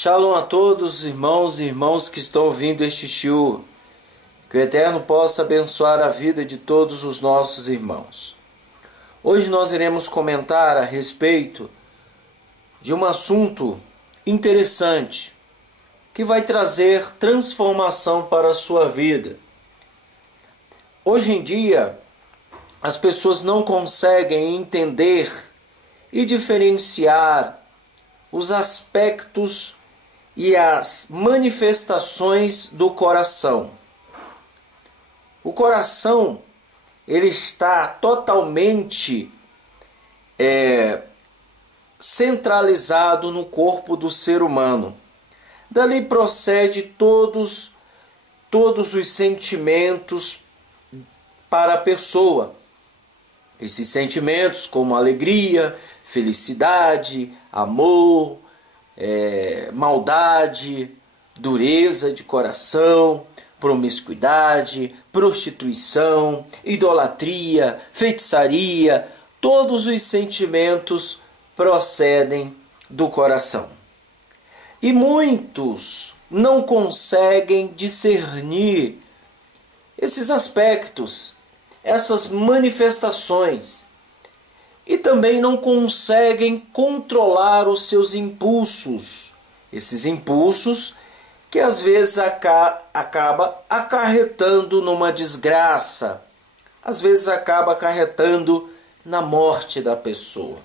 Shalom a todos, irmãos e irmãs que estão ouvindo este shiur. Que o Eterno possa abençoar a vida de todos os nossos irmãos. Hoje nós iremos comentar a respeito de um assunto interessante que vai trazer transformação para a sua vida. Hoje em dia, as pessoas não conseguem entender e diferenciar os aspectos e as manifestações do coração. O coração, ele está totalmente centralizado no corpo do ser humano. Dali procede todos os sentimentos para a pessoa. Esses sentimentos como alegria, felicidade, amor, maldade, dureza de coração, promiscuidade, prostituição, idolatria, feitiçaria, todos os sentimentos procedem do coração. E muitos não conseguem discernir esses aspectos, essas manifestações, e também não conseguem controlar os seus impulsos. Esses impulsos que às vezes acaba acarretando numa desgraça, às vezes acaba acarretando na morte da pessoa.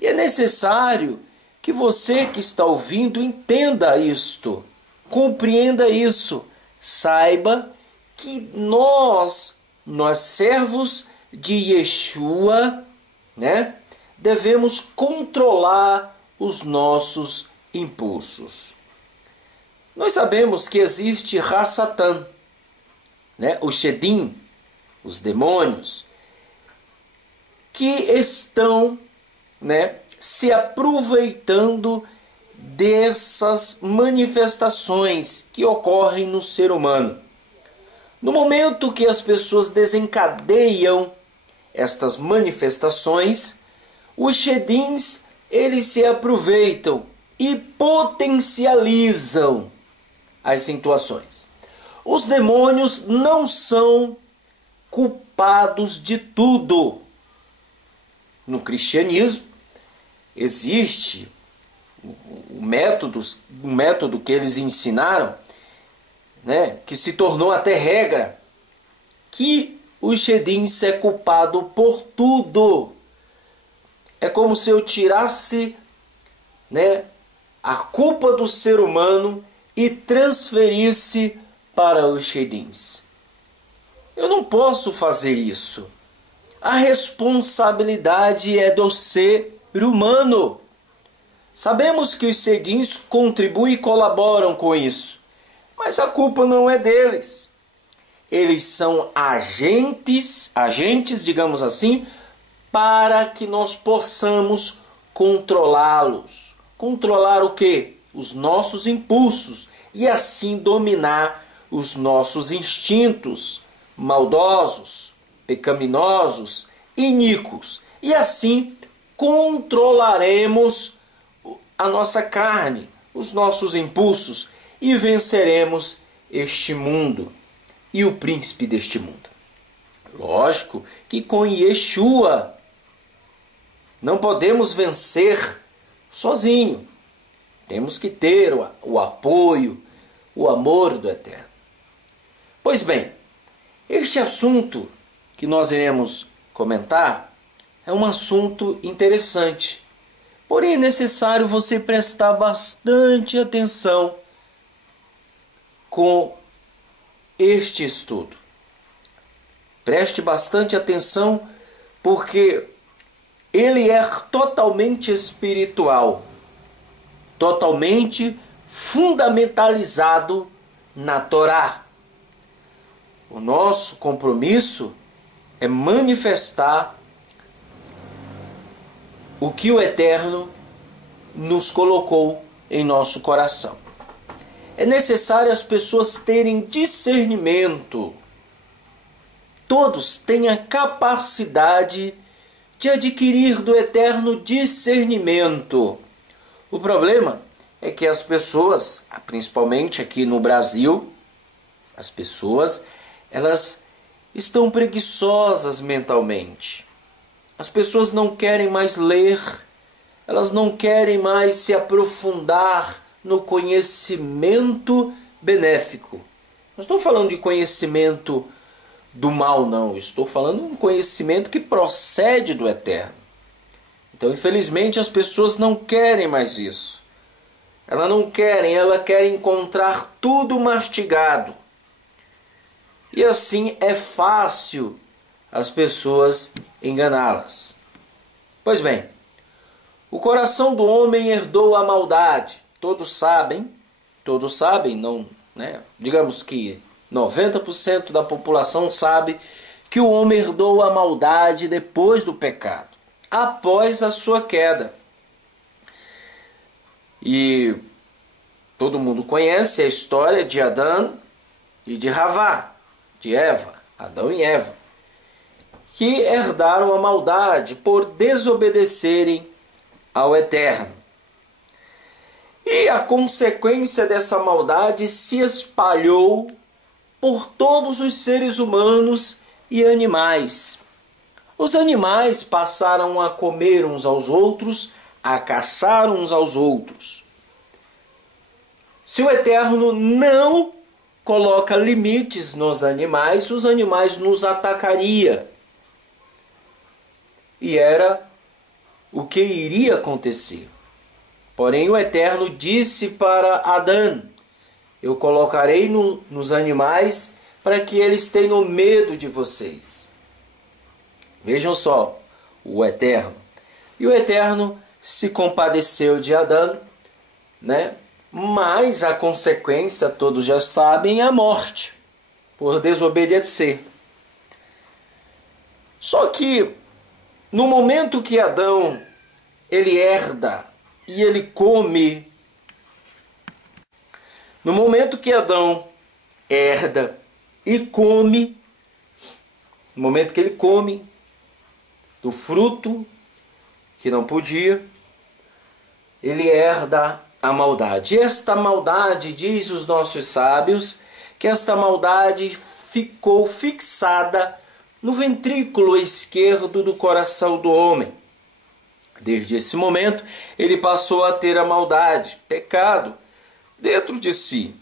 E é necessário que você que está ouvindo entenda isto, compreenda isso, saiba que nós servos de Yeshua, devemos controlar os nossos impulsos. Nós sabemos que existe Hassatan, os Shedim, os demônios, que estão se aproveitando dessas manifestações que ocorrem no ser humano. No momento que as pessoas desencadeiam estas manifestações, os Shedins, eles se aproveitam e potencializam as situações. Os demônios não são culpados de tudo. No cristianismo existe um método que eles ensinaram, que se tornou até regra, que o Shedins é culpado por tudo. É como se eu tirasse a culpa do ser humano e transferisse para os Shedins. Eu não posso fazer isso. A responsabilidade é do ser humano. Sabemos que os Shedins contribuem e colaboram com isso, mas a culpa não é deles. Eles são agentes, digamos assim, para que nós possamos controlá-los. Controlar o quê? Os nossos impulsos e assim dominar os nossos instintos maldosos, pecaminosos, iníquos. E assim controlaremos a nossa carne, os nossos impulsos e venceremos este mundo e o príncipe deste mundo. Lógico que com Yeshua não podemos vencer sozinho. Temos que ter o apoio, o amor do Eterno. Pois bem, este assunto que nós iremos comentar é um assunto interessante. Porém, é necessário você prestar bastante atenção com este estudo. Preste bastante atenção porque ele é totalmente espiritual, totalmente fundamentalizado na Torá. O nosso compromisso é manifestar o que o Eterno nos colocou em nosso coração. É necessário as pessoas terem discernimento. Todos têm a capacidade de adquirir do Eterno discernimento. O problema é que as pessoas, principalmente aqui no Brasil, as pessoas, elas estão preguiçosas mentalmente. As pessoas não querem mais ler, elas não querem mais se aprofundar no conhecimento benéfico. Não estou falando de conhecimento do mal, não. Estou falando de um conhecimento que procede do eterno. Então, infelizmente, as pessoas não querem mais isso. Elas não querem, elas querem encontrar tudo mastigado. E assim é fácil as pessoas enganá-las. Pois bem, o coração do homem herdou a maldade. Todos sabem, não, né? Digamos que 90% da população sabe que o homem herdou a maldade depois do pecado, após a sua queda. E todo mundo conhece a história de Adão e de Havá, de Eva, Adão e Eva, que herdaram a maldade por desobedecerem ao Eterno. E a consequência dessa maldade se espalhou por todos os seres humanos e animais. Os animais passaram a comer uns aos outros, a caçar uns aos outros. Se o Eterno não coloca limites nos animais, os animais nos atacariam. E era o que iria acontecer. Porém, o Eterno disse para Adão: eu colocarei nos animais para que eles tenham medo de vocês. Vejam só, o Eterno. E o Eterno se compadeceu de Adão, né? Mas a consequência, todos já sabem, é a morte, por desobedecer. Só que, no momento que Adão, ele herda e ele come, no momento que Adão herda e come, no momento que ele come do fruto que não podia, ele herda a maldade. E esta maldade, diz os nossos sábios, que esta maldade ficou fixada no ventrículo esquerdo do coração do homem. Desde esse momento, ele passou a ter a maldade, pecado, dentro de si.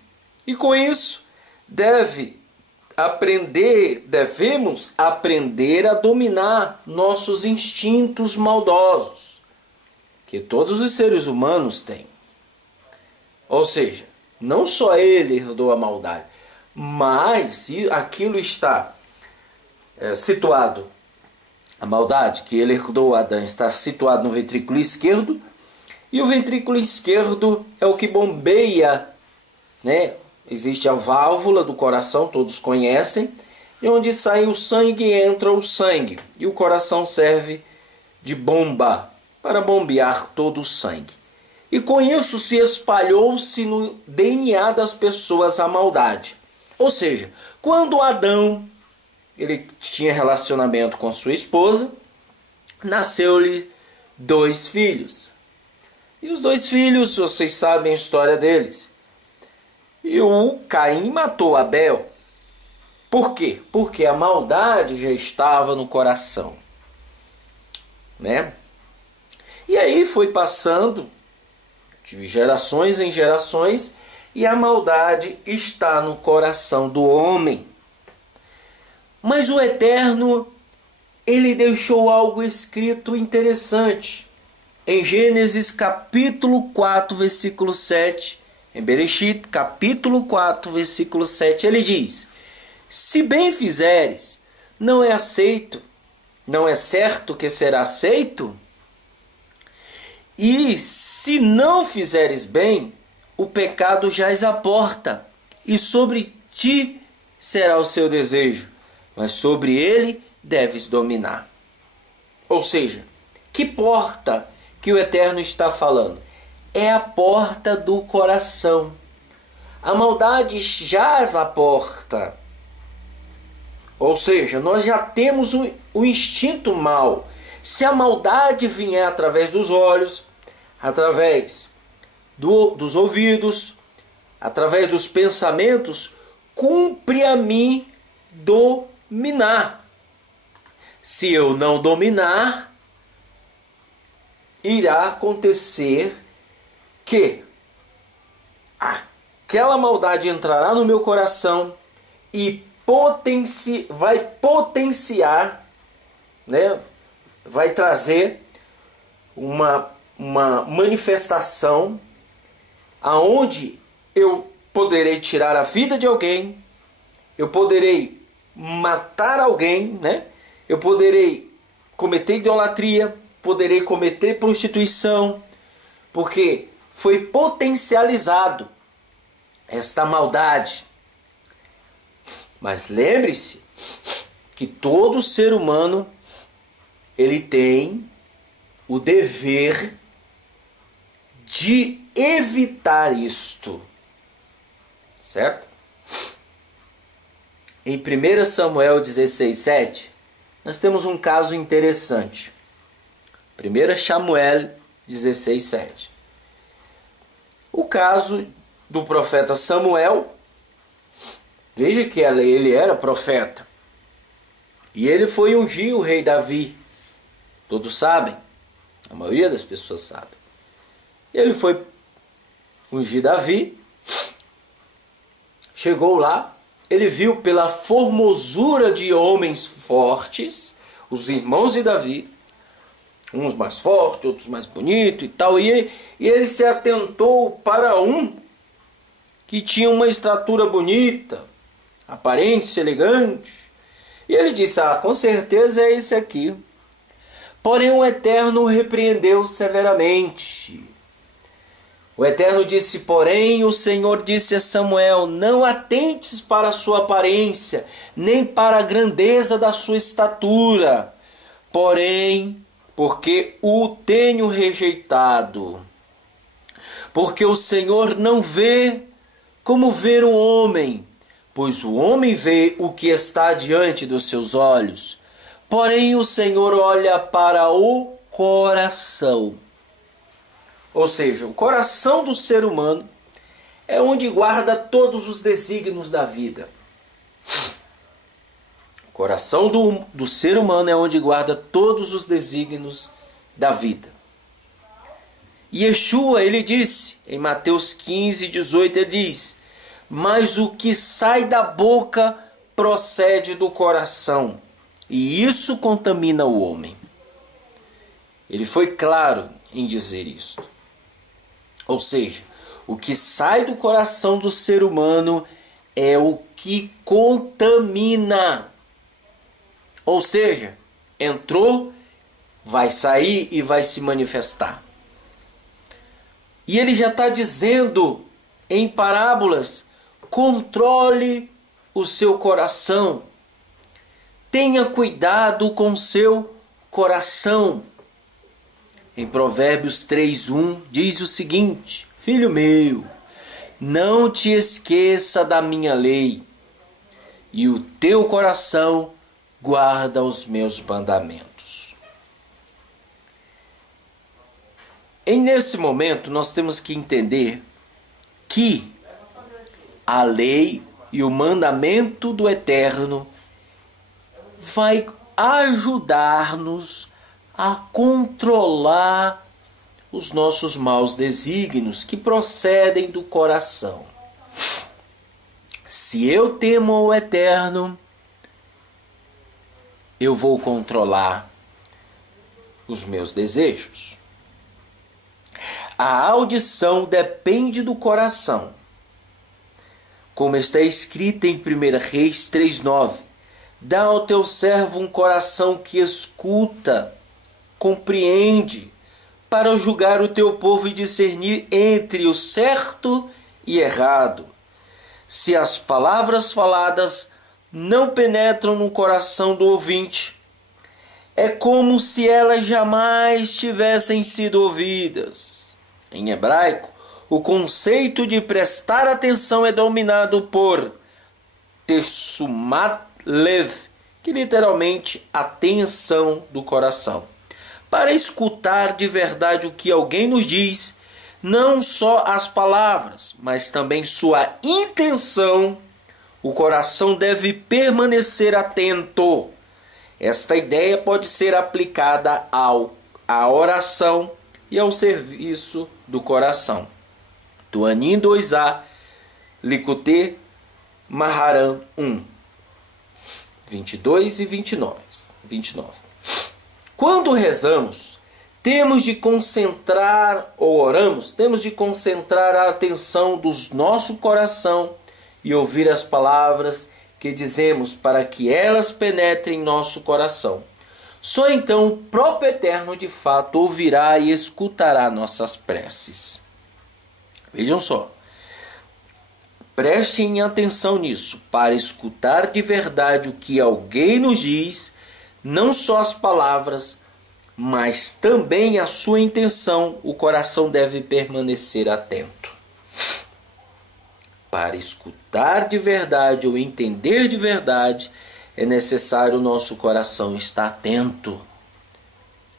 E com isso, devemos aprender a dominar nossos instintos maldosos, que todos os seres humanos têm. Ou seja, não só ele herdou a maldade, mas se aquilo está situado, a maldade que ele herdou, Adão, está situado no ventrículo esquerdo, e o ventrículo esquerdo é o que bombeia, né? Existe a válvula do coração, todos conhecem, e onde sai o sangue, entra o sangue, e o coração serve de bomba para bombear todo o sangue. E com isso se espalhou-se no DNA das pessoas a maldade. Ou seja, quando Adão ele tinha relacionamento com sua esposa, nasceu-lhe 2 filhos. E os 2 filhos, vocês sabem a história deles. E o Caim matou Abel. Por quê? Porque a maldade já estava no coração, né? E aí foi passando de gerações em gerações, e a maldade está no coração do homem. Mas o Eterno, ele deixou algo escrito interessante. Em Gênesis capítulo 4, versículo 7, em Bereshit capítulo 4, versículo 7, ele diz: se bem fizeres, não é aceito, não é certo que será aceito? E se não fizeres bem, o pecado jaz à porta, e sobre ti será o seu desejo, mas sobre ele deves dominar. Ou seja, que porta que o Eterno está falando? É a porta do coração. A maldade jaz à porta. Ou seja, nós já temos o instinto mal. Se a maldade vier através dos olhos, através dos ouvidos, através dos pensamentos, cumpre a mim dominar. Se eu não dominar, irá acontecer que aquela maldade entrará no meu coração e vai potenciar, né? Vai trazer uma manifestação aonde eu poderei tirar a vida de alguém, eu poderei matar alguém, né? Eu poderei cometer idolatria, poderei cometer prostituição, porque foi potencializado esta maldade. Mas lembre-se que todo ser humano ele tem o dever de evitar isto, certo? Em 1 Samuel 16:7, nós temos um caso interessante. 1 Samuel 16:7. O caso do profeta Samuel. Veja que ele era profeta. E ele foi ungir o rei Davi. Todos sabem. A maioria das pessoas sabe. Ele foi ungir Davi. Chegou lá. Ele viu pela formosura de homens fortes, os irmãos de Davi, uns mais fortes, outros mais bonitos e tal. E ele se atentou para um que tinha uma estatura bonita, aparência elegante. E ele disse: com certeza é esse aqui. Porém o Eterno o repreendeu severamente. O Eterno disse: porém o Senhor disse a Samuel: não atentes para a sua aparência, nem para a grandeza da sua estatura. Porém, porque o tenho rejeitado. Porque o Senhor não vê como ver um homem, pois o homem vê o que está diante dos seus olhos. Porém o Senhor olha para o coração. Ou seja, o coração do ser humano é onde guarda todos os desígnios da vida. O coração do ser humano é onde guarda todos os desígnios da vida. E Yeshua, ele disse, em Mateus 15:18, ele diz: mas o que sai da boca procede do coração, e isso contamina o homem. Ele foi claro em dizer isto. Ou seja, o que sai do coração do ser humano é o que contamina. Ou seja, entrou, vai sair e vai se manifestar. E ele já está dizendo em parábolas: controle o seu coração. Tenha cuidado com o seu coração. Em Provérbios 3:1 diz o seguinte: filho meu, não te esqueça da minha lei, e o teu coração guarda os meus mandamentos. E nesse momento nós temos que entender que a lei e o mandamento do Eterno vai ajudar-nos a controlar os nossos maus desígnios que procedem do coração. Se eu temo ao Eterno, eu vou controlar os meus desejos. A audição depende do coração. Como está escrito em 1 Reis 3:9, dá ao teu servo um coração que escuta, compreende, para julgar o teu povo e discernir entre o certo e errado. Se as palavras faladas não penetram no coração do ouvinte, é como se elas jamais tivessem sido ouvidas. Em hebraico, o conceito de prestar atenção é dominado por teshumat lev, que literalmente atenção do coração. Para escutar de verdade o que alguém nos diz, não só as palavras, mas também sua intenção, o coração deve permanecer atento. Esta ideia pode ser aplicada à oração e ao serviço do coração. Tuanim 2a, Likutei Moharan 1, 22 e 29. Quando rezamos, temos de concentrar, ou oramos, temos de concentrar a atenção do nosso coração e ouvir as palavras que dizemos para que elas penetrem em nosso coração. Só então o próprio Eterno de fato ouvirá e escutará nossas preces. Vejam só, prestem atenção nisso, para escutar de verdade o que alguém nos diz, não só as palavras, mas também a sua intenção, o coração deve permanecer atento. Para escutar de verdade ou entender de verdade, é necessário o nosso coração estar atento.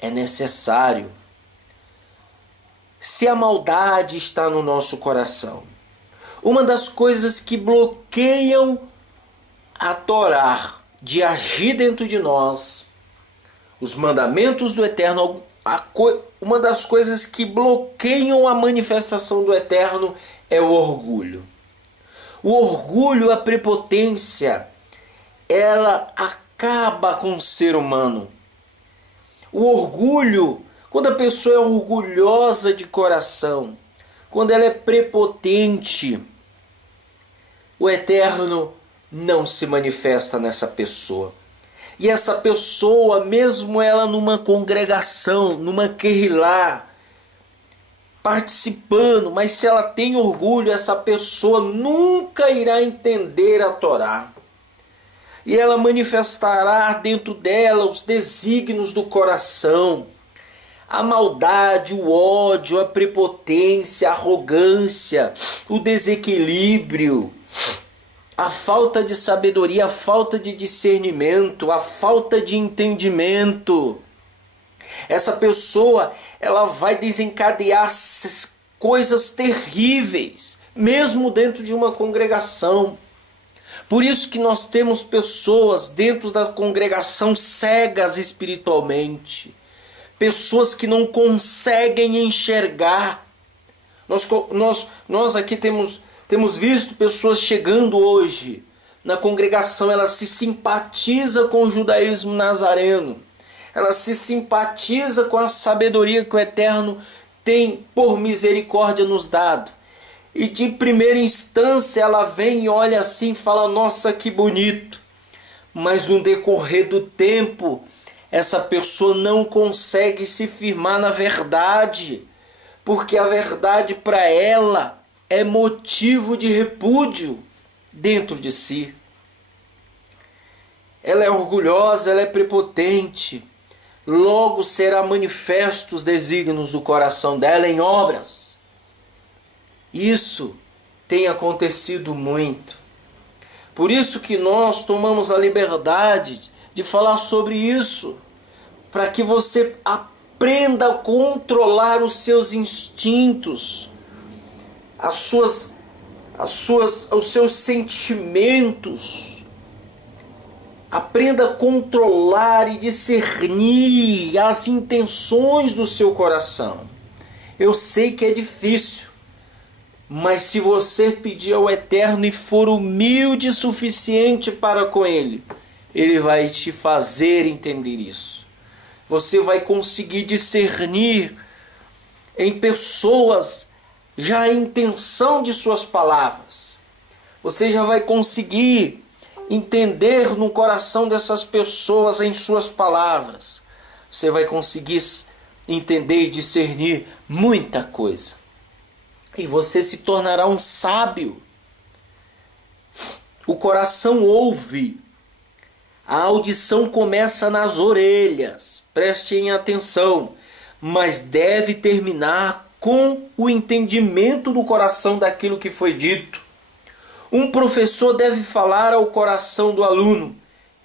É necessário. Se a maldade está no nosso coração, uma das coisas que bloqueiam a Torá de agir dentro de nós, os mandamentos do Eterno, uma das coisas que bloqueiam a manifestação do Eterno é o orgulho. O orgulho, a prepotência, ela acaba com o ser humano. O orgulho, quando a pessoa é orgulhosa de coração, quando ela é prepotente, o Eterno não se manifesta nessa pessoa. E essa pessoa, mesmo ela numa congregação, numa querrilá, participando, mas se ela tem orgulho, essa pessoa nunca irá entender a Torá. E ela manifestará dentro dela os desígnios do coração, a maldade, o ódio, a prepotência, a arrogância, o desequilíbrio, a falta de sabedoria, a falta de discernimento, a falta de entendimento. Essa pessoa, ela vai desencadear coisas terríveis, mesmo dentro de uma congregação. Por isso que nós temos pessoas dentro da congregação cegas espiritualmente, pessoas que não conseguem enxergar. Nós aqui temos visto pessoas chegando hoje na congregação, ela se simpatiza com o judaísmo nazareno, ela se simpatiza com a sabedoria que o Eterno tem por misericórdia nos dado. E de primeira instância ela vem e olha assim e fala, nossa, que bonito. Mas no decorrer do tempo, essa pessoa não consegue se firmar na verdade, porque a verdade para ela é motivo de repúdio dentro de si. Ela é orgulhosa, ela é prepotente. Logo será manifesto os desígnios do coração dela em obras. Isso tem acontecido muito. Por isso que nós tomamos a liberdade de falar sobre isso, para que você aprenda a controlar os seus instintos, os seus sentimentos. Aprenda a controlar e discernir as intenções do seu coração. Eu sei que é difícil, mas se você pedir ao Eterno e for humilde o suficiente para com Ele, Ele vai te fazer entender isso. Você vai conseguir discernir em pessoas já a intenção de suas palavras. Você já vai conseguir entender no coração dessas pessoas em suas palavras. Você vai conseguir entender e discernir muita coisa. E você se tornará um sábio. O coração ouve. A audição começa nas orelhas. Prestem atenção. Mas deve terminar com o entendimento do coração daquilo que foi dito. Um professor deve falar ao coração do aluno,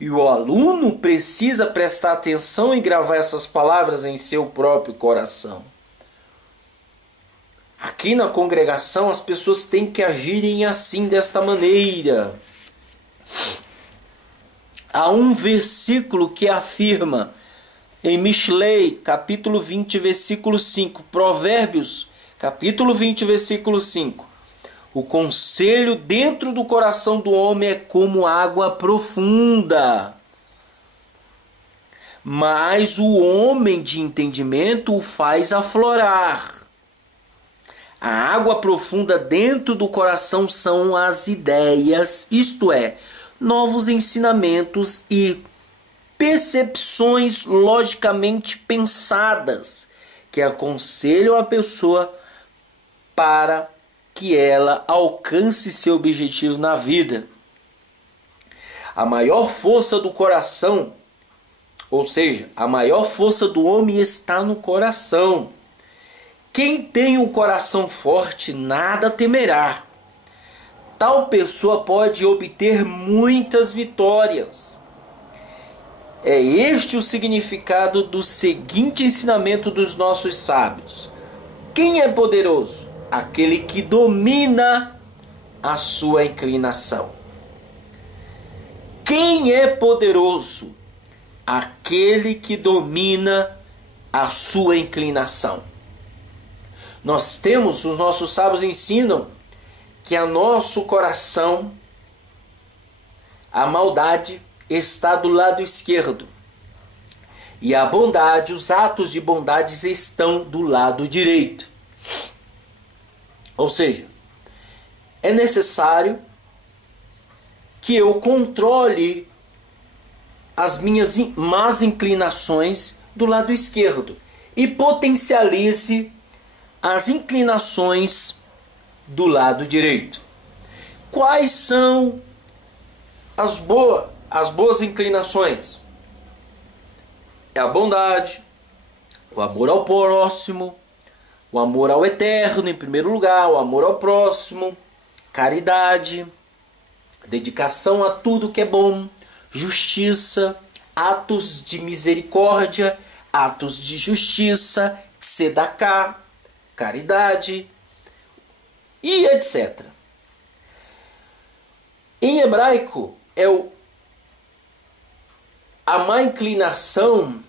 e o aluno precisa prestar atenção e gravar essas palavras em seu próprio coração. Aqui na congregação as pessoas têm que agirem assim, desta maneira. Há um versículo que afirma em Mishlei, capítulo 20, versículo 5, Provérbios, capítulo 20, versículo 5. O conselho dentro do coração do homem é como água profunda, mas o homem de entendimento o faz aflorar. A água profunda dentro do coração são as ideias, isto é, novos ensinamentos e percepções logicamente pensadas, que aconselham a pessoa para que ela alcance seu objetivo na vida. A maior força do coração, ou seja, a maior força do homem está no coração. Quem tem um coração forte, nada temerá. Tal pessoa pode obter muitas vitórias. É este o significado do seguinte ensinamento dos nossos sábios. Quem é poderoso? Aquele que domina a sua inclinação. Quem é poderoso? Aquele que domina a sua inclinação. Nós temos, os nossos sábios ensinam que a nosso coração, a maldade está do lado esquerdo e a bondade, os atos de bondade estão do lado direito. Ou seja, é necessário que eu controle as minhas más inclinações do lado esquerdo e potencialize as inclinações do lado direito. Quais são as boas inclinações? É a bondade, o amor ao próximo, o amor ao eterno em primeiro lugar, o amor ao próximo, caridade, dedicação a tudo que é bom, justiça, atos de misericórdia, atos de justiça, tzedakah, caridade e etc. Em hebraico, a má inclinação,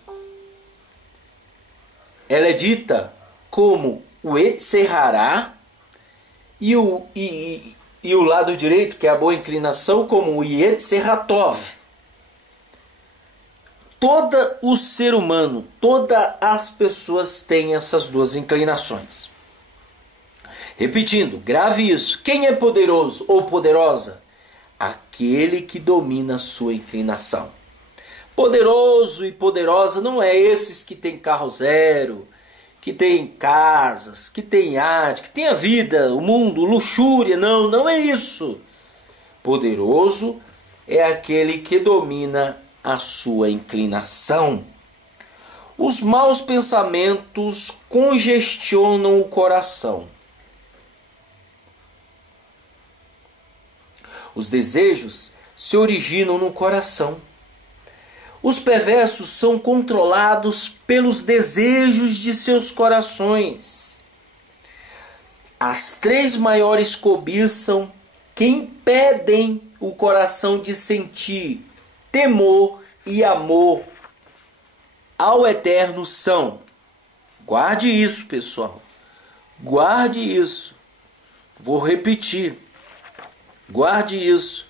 ela é dita como o Yetzer Hará e o lado direito, que é a boa inclinação, como o Yetzer Hatov. Todo o ser humano, todas as pessoas têm essas duas inclinações. Repetindo, grave isso. Quem é poderoso ou poderosa? Aquele que domina a sua inclinação. Poderoso e poderosa não é esses que tem carro zero, que tem casas, que tem arte, que tem a vida, o mundo, luxúria. Não, não é isso. Poderoso é aquele que domina a sua inclinação. Os maus pensamentos congestionam o coração. Os desejos se originam no coração. Os perversos são controlados pelos desejos de seus corações. As três maiores cobiças que impedem o coração de sentir temor e amor ao Eterno são. Guarde isso, pessoal. Guarde isso. Vou repetir. Guarde isso.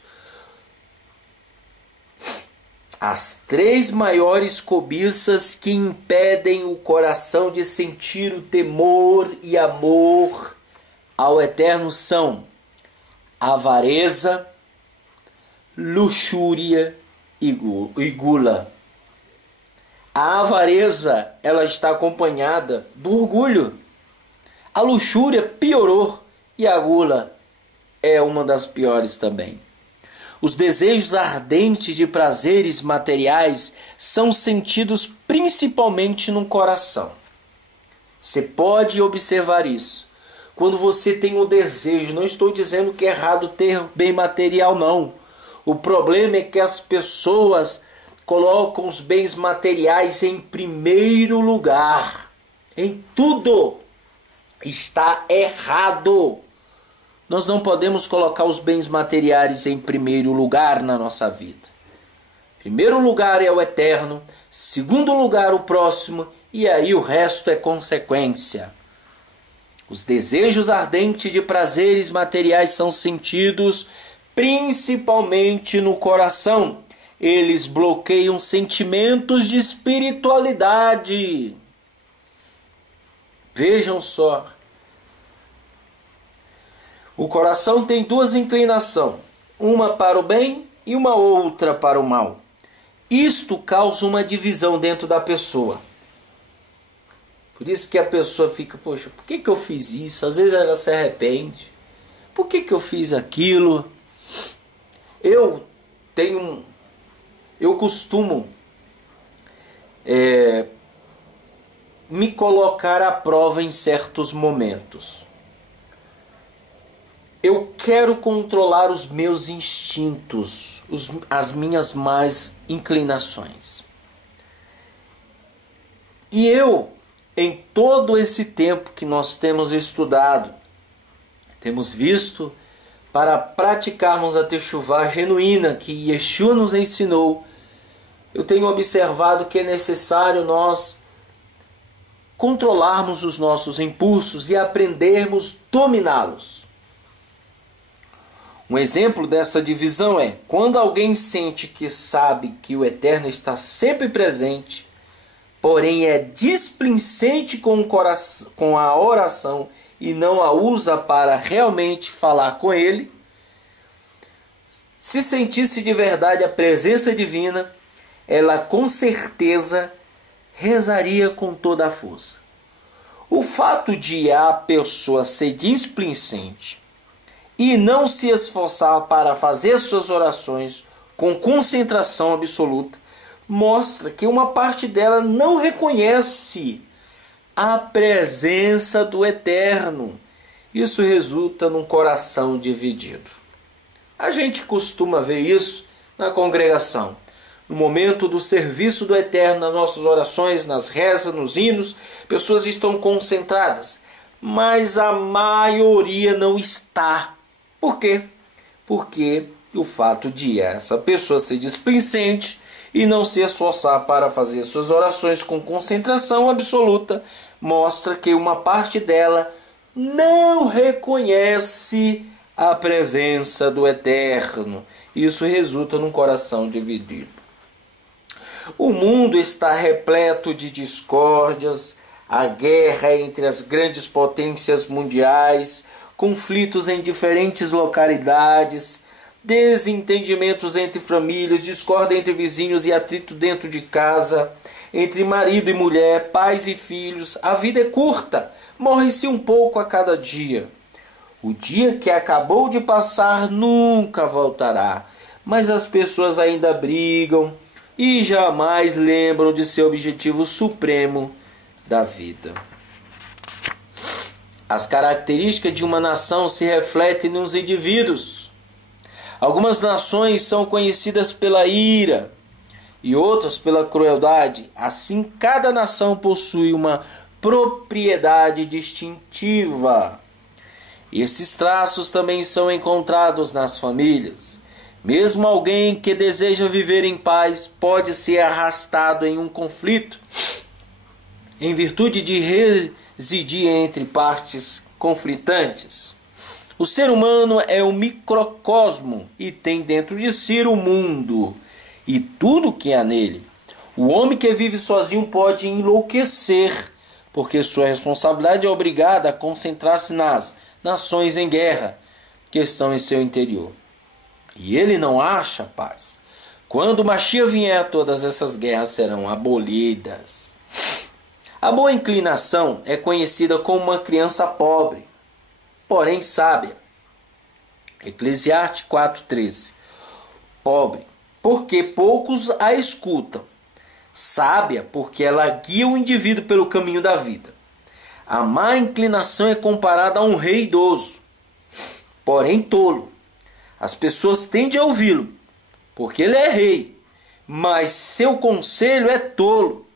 As três maiores cobiças que impedem o coração de sentir o temor e amor ao Eterno são avareza, luxúria e gula. A avareza, ela está acompanhada do orgulho. A luxúria piorou e a gula é uma das piores também. Os desejos ardentes de prazeres materiais são sentidos principalmente no coração. Você pode observar isso. Quando você tem o desejo, não estou dizendo que é errado ter bem material, não. O problema é que as pessoas colocam os bens materiais em primeiro lugar. Em tudo. está errado. Nós não podemos colocar os bens materiais em primeiro lugar na nossa vida. Primeiro lugar é o eterno, segundo lugar o próximo, e aí o resto é consequência. Os desejos ardentes de prazeres materiais são sentidos principalmente no coração. Eles bloqueiam sentimentos de espiritualidade. Vejam só. O coração tem duas inclinações, uma para o bem e uma outra para o mal. Isto causa uma divisão dentro da pessoa. Por isso que a pessoa fica, poxa, por que eu fiz isso? Às vezes ela se arrepende. Por que eu fiz aquilo? Eu costumo me colocar à prova em certos momentos. Eu quero controlar os meus instintos, as minhas más inclinações. E eu, em todo esse tempo que nós temos estudado, temos visto, para praticarmos a techuvá genuína que Yeshua nos ensinou, eu tenho observado que é necessário nós controlarmos os nossos impulsos e aprendermos a dominá-los. Um exemplo dessa divisão é quando alguém sente que sabe que o Eterno está sempre presente, porém é displicente com a oração e não a usa para realmente falar com Ele. Se sentisse de verdade a presença divina, ela com certeza rezaria com toda a força. O fato de a pessoa ser displicente e não se esforçar para fazer suas orações com concentração absoluta, mostra que uma parte dela não reconhece a presença do Eterno. Isso resulta num coração dividido. A gente costuma ver isso na congregação. No momento do serviço do Eterno, nas nossas orações, nas rezas, nos hinos, pessoas estão concentradas, mas a maioria não está. Por quê? Porque o fato de essa pessoa ser displicente e não se esforçar para fazer suas orações com concentração absoluta mostra que uma parte dela não reconhece a presença do Eterno. Isso resulta num coração dividido. O mundo está repleto de discórdias, a guerra entre as grandes potências mundiais, conflitos em diferentes localidades, desentendimentos entre famílias, discórdia entre vizinhos e atrito dentro de casa, entre marido e mulher, pais e filhos. A vida é curta, morre-se um pouco a cada dia. O dia que acabou de passar nunca voltará, mas as pessoas ainda brigam e jamais lembram de seu objetivo supremo da vida. As características de uma nação se refletem nos indivíduos. Algumas nações são conhecidas pela ira e outras pela crueldade. Assim, cada nação possui uma propriedade distintiva. Esses traços também são encontrados nas famílias. Mesmo alguém que deseja viver em paz pode ser arrastado em um conflito, em virtude de residir entre partes conflitantes. O ser humano é um microcosmo e tem dentro de si o mundo e tudo que há nele. O homem que vive sozinho pode enlouquecer, porque sua responsabilidade é obrigada a concentrar-se nas nações em guerra que estão em seu interior. E ele não acha paz. Quando o Mashiach vier, todas essas guerras serão abolidas. A boa inclinação é conhecida como uma criança pobre, porém sábia. Eclesiastes 4,13. Pobre, porque poucos a escutam. Sábia, porque ela guia o indivíduo pelo caminho da vida. A má inclinação é comparada a um rei idoso, porém tolo. As pessoas tendem a ouvi-lo, porque ele é rei, mas seu conselho é tolo.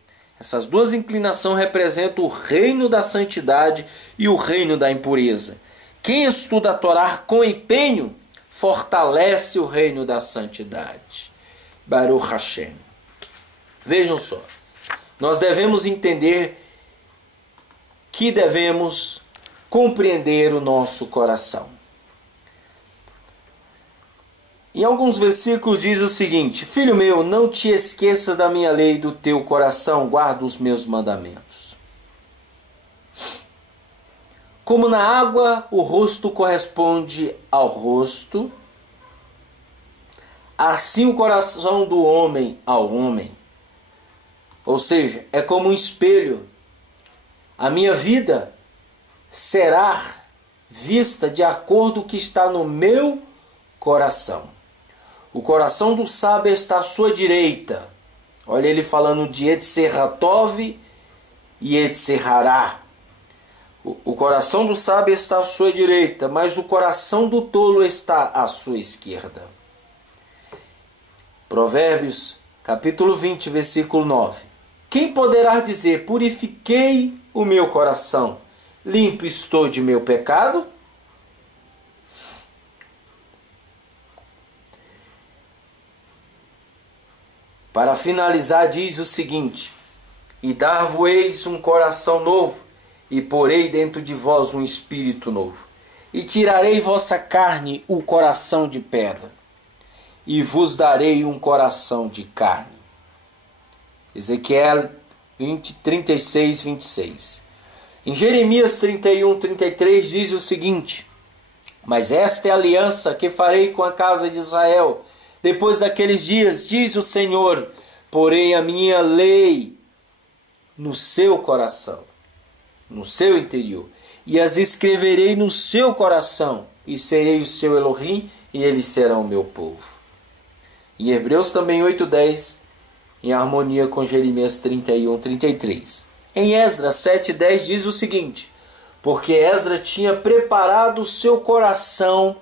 Essas duas inclinações representam o reino da santidade e o reino da impureza. Quem estuda a Torá com empenho fortalece o reino da santidade. Baruch Hashem. Vejam só, nós devemos entender que devemos compreender o nosso coração. Em alguns versículos diz o seguinte: Filho meu, não te esqueças da minha lei, do teu coração guarda os meus mandamentos. Como na água o rosto corresponde ao rosto, assim o coração do homem ao homem. Ou seja, é como um espelho. A minha vida será vista de acordo com o que está no meu coração. O coração do sábio está à sua direita. Olha ele falando de Etzerratov e Etzerhará. O coração do sábio está à sua direita, mas o coração do tolo está à sua esquerda. Provérbios, capítulo 20, versículo 9. Quem poderá dizer, purifiquei o meu coração, limpo estou de meu pecado? Para finalizar, diz o seguinte: e dar-vos-eis um coração novo, e porei dentro de vós um espírito novo. E tirarei vossa carne o coração de pedra, e vos darei um coração de carne. Ezequiel 36, 26. Em Jeremias 31, 33 diz o seguinte: mas esta é a aliança que farei com a casa de Israel. Depois daqueles dias, diz o Senhor, porei a minha lei no seu coração, no seu interior, e as escreverei no seu coração, e serei o seu Elohim, e eles serão o meu povo. Em Hebreus também 8:10, em harmonia com Jeremias 31, 33. Em Esdras 7:10 diz o seguinte: porque Esdras tinha preparado o seu coração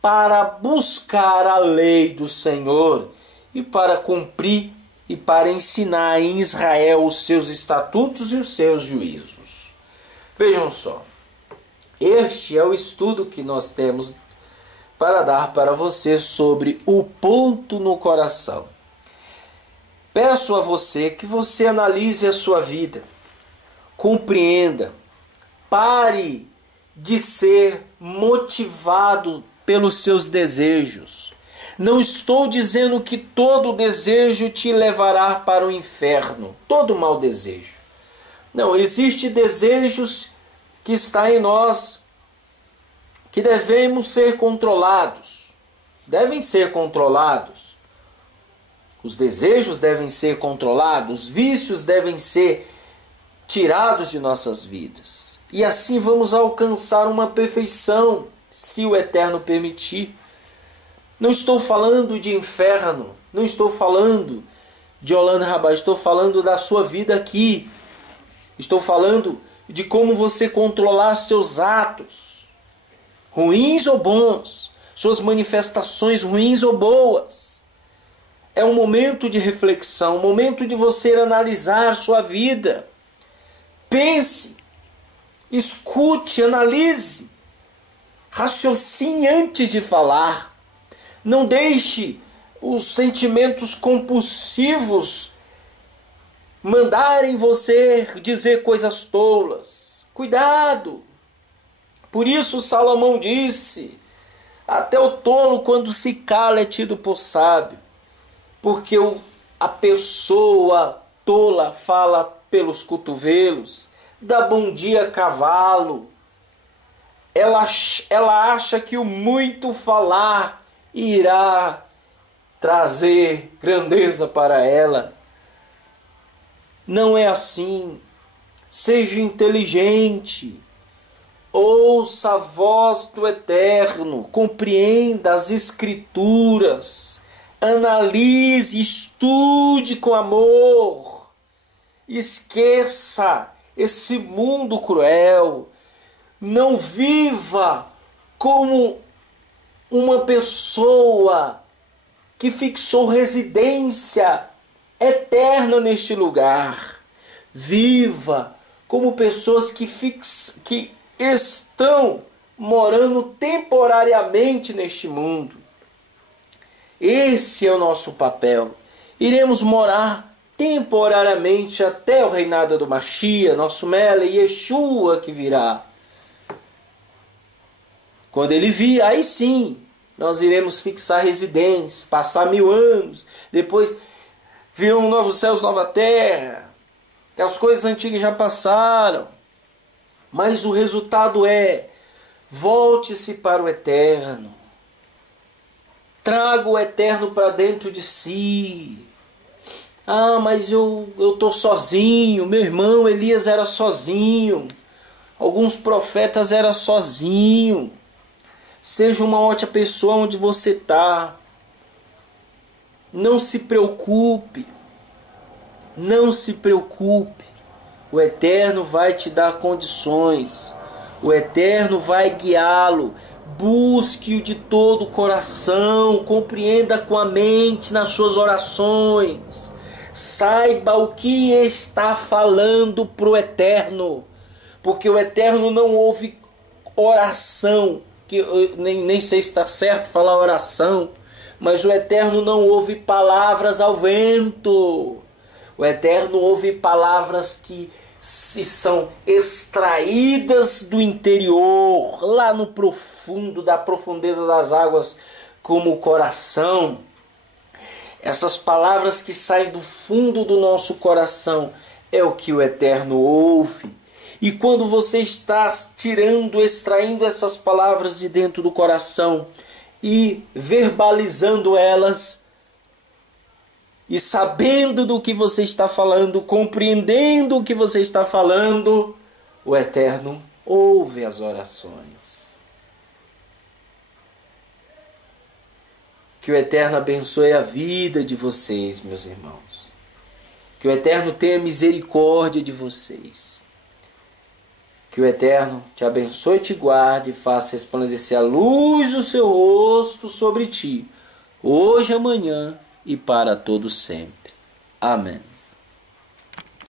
para buscar a lei do Senhor e para cumprir e para ensinar em Israel os seus estatutos e os seus juízos. Vejam só, este é o estudo que nós temos para dar para você sobre o ponto no coração. Peço a você que você analise a sua vida, compreenda, pare de ser motivado pelos seus desejos. Não estou dizendo que todo desejo te levará para o inferno, todo mau desejo. Não, existem desejos que estão em nós que devemos ser controlados. Devem ser controlados. Os desejos devem ser controlados, os vícios devem ser tirados de nossas vidas. E assim vamos alcançar uma perfeição, se o Eterno permitir. Não estou falando de inferno, não estou falando de Holanda Rabá, estou falando da sua vida aqui. Estou falando de como você controlar seus atos, ruins ou bons, suas manifestações ruins ou boas. É um momento de reflexão, um momento de você analisar sua vida. Pense, escute, analise, raciocine antes de falar. Não deixe os sentimentos compulsivos mandarem você dizer coisas tolas. Cuidado! Por isso Salomão disse, até o tolo quando se cala é tido por sábio. Porque a pessoa tola fala pelos cotovelos, dá bom dia a cavalo. Ela acha que o muito falar irá trazer grandeza para ela. Não é assim. Seja inteligente. Ouça a voz do Eterno. Compreenda as Escrituras. Analise, estude com amor. Esqueça esse mundo cruel. Não viva como uma pessoa que fixou residência eterna neste lugar. viva como pessoas que estão morando temporariamente neste mundo. Esse é o nosso papel. Iremos morar temporariamente até o reinado do Mashiach, nosso Mele, Yeshua que virá. Quando ele vir, aí sim, nós iremos fixar residência, passar 1000 anos, depois virão novos céus, nova terra, que as coisas antigas já passaram. Mas o resultado é, volte-se para o eterno. Traga o eterno para dentro de si. Ah, mas eu estou sozinho. Meu irmão Elias era sozinho. Alguns profetas eram sozinhos. Seja uma ótima pessoa onde você está. Não se preocupe. Não se preocupe. O Eterno vai te dar condições. O Eterno vai guiá-lo. Busque-o de todo o coração. Compreenda com a mente nas suas orações. Saiba o que está falando para o Eterno. Porque o Eterno não ouve oração. Que eu nem sei se está certo falar oração. Mas o Eterno não ouve palavras ao vento. O Eterno ouve palavras que são extraídas do interior, lá no profundo, da profundeza das águas, como o coração. Essas palavras que saem do fundo do nosso coração é o que o Eterno ouve. E quando você está extraindo essas palavras de dentro do coração e verbalizando elas, e sabendo do que você está falando, compreendendo o que você está falando, o Eterno ouve as orações. Que o Eterno abençoe a vida de vocês, meus irmãos. Que o Eterno tenha misericórdia de vocês. Que o Eterno te abençoe, te guarde e faça resplandecer a luz do seu rosto sobre ti, hoje, amanhã e para todo sempre. Amém.